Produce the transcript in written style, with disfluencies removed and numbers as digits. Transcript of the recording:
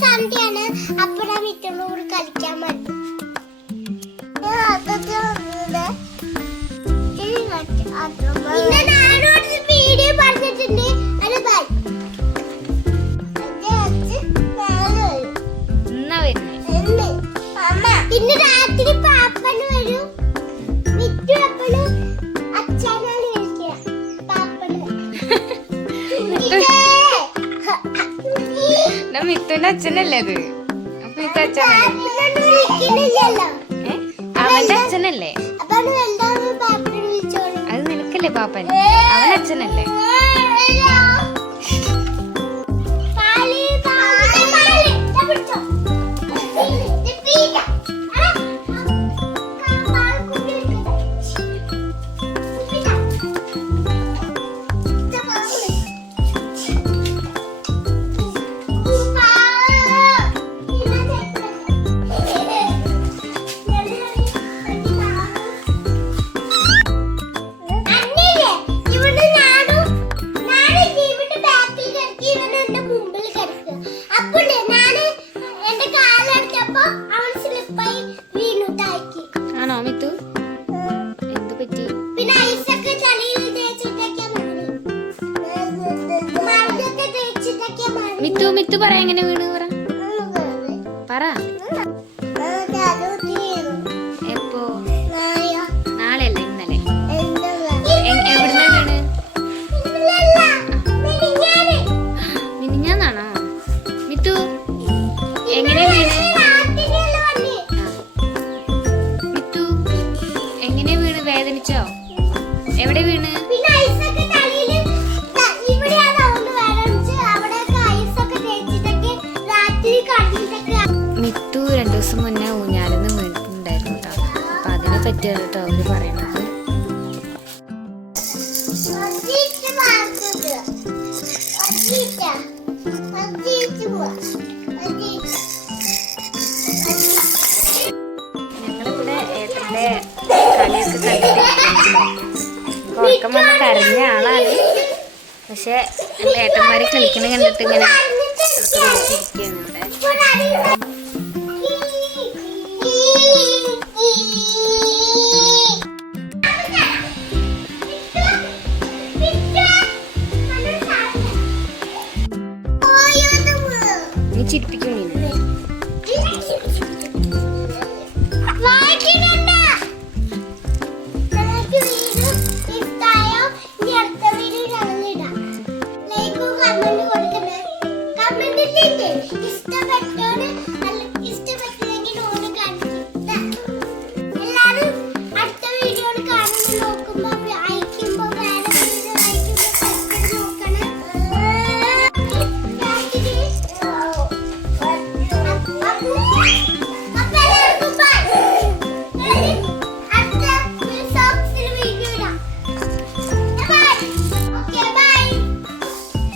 സന്ധ്യയാണ്. അപ്പഴാ മിറ്റോട് കൂടി കളിക്കാൻ പറ്റും. വീഡിയോ പറഞ്ഞിട്ടുണ്ട്. അത് ബൈ. പിന്നെ രാത്രി പാപ്പന് വരും. മിറ്റു അപ്പനും അച്ഛനാണ് വിളിക്കുക. പാപ്പന് മിത്തുന്റെ അച്ഛനല്ലേ അത്? അപ്പൊ ഇത് അച്ഛനല്ലേ? അവന്റെ അച്ഛനല്ലേ? അത് നിനക്കല്ലേ പാപ്പൻ? അവൻ അച്ഛനല്ലേ? ആണോ മിത്തു? എന്ത് പറ്റി? മിത്തു മിത്തു പറ, എങ്ങനെ വീണ് പറ. എപ്പോ? നാളെയല്ല, ഇന്നലെ. എവിടുന്നാ വീണ്? മിനിഞ്ഞാന്നാണോ? മിത്തു എങ്ങനെ വീണ്? വേദനിച്ചോ? എവിടെ വീണ്? മിത്തു 2 ദിവസം മുന്നേ ഊഞ്ഞാലിന്ന് വീണിട്ടുണ്ടായിരുന്നു കേട്ടോ. അപ്പൊ അതിനെ പറ്റിയാണ് കേട്ടോ അവര് പറയണത്. ഞങ്ങളിവിടെ ഏട്ടന്റെ കളിയൊക്കെ കണ്ടിട്ട് ഉറക്കം വന്ന് കരഞ്ഞ ആളാണ്. പക്ഷെ ഏട്ടന്മാര് കളിക്കണ കണ്ടിട്ട് ഇങ്ങനെ ഇരിക്കുകയാണ് ഇവിടെ. നീ ചിരിപ്പിക്കും നീ. ഇഷ്ടപ്പെട്ടോട്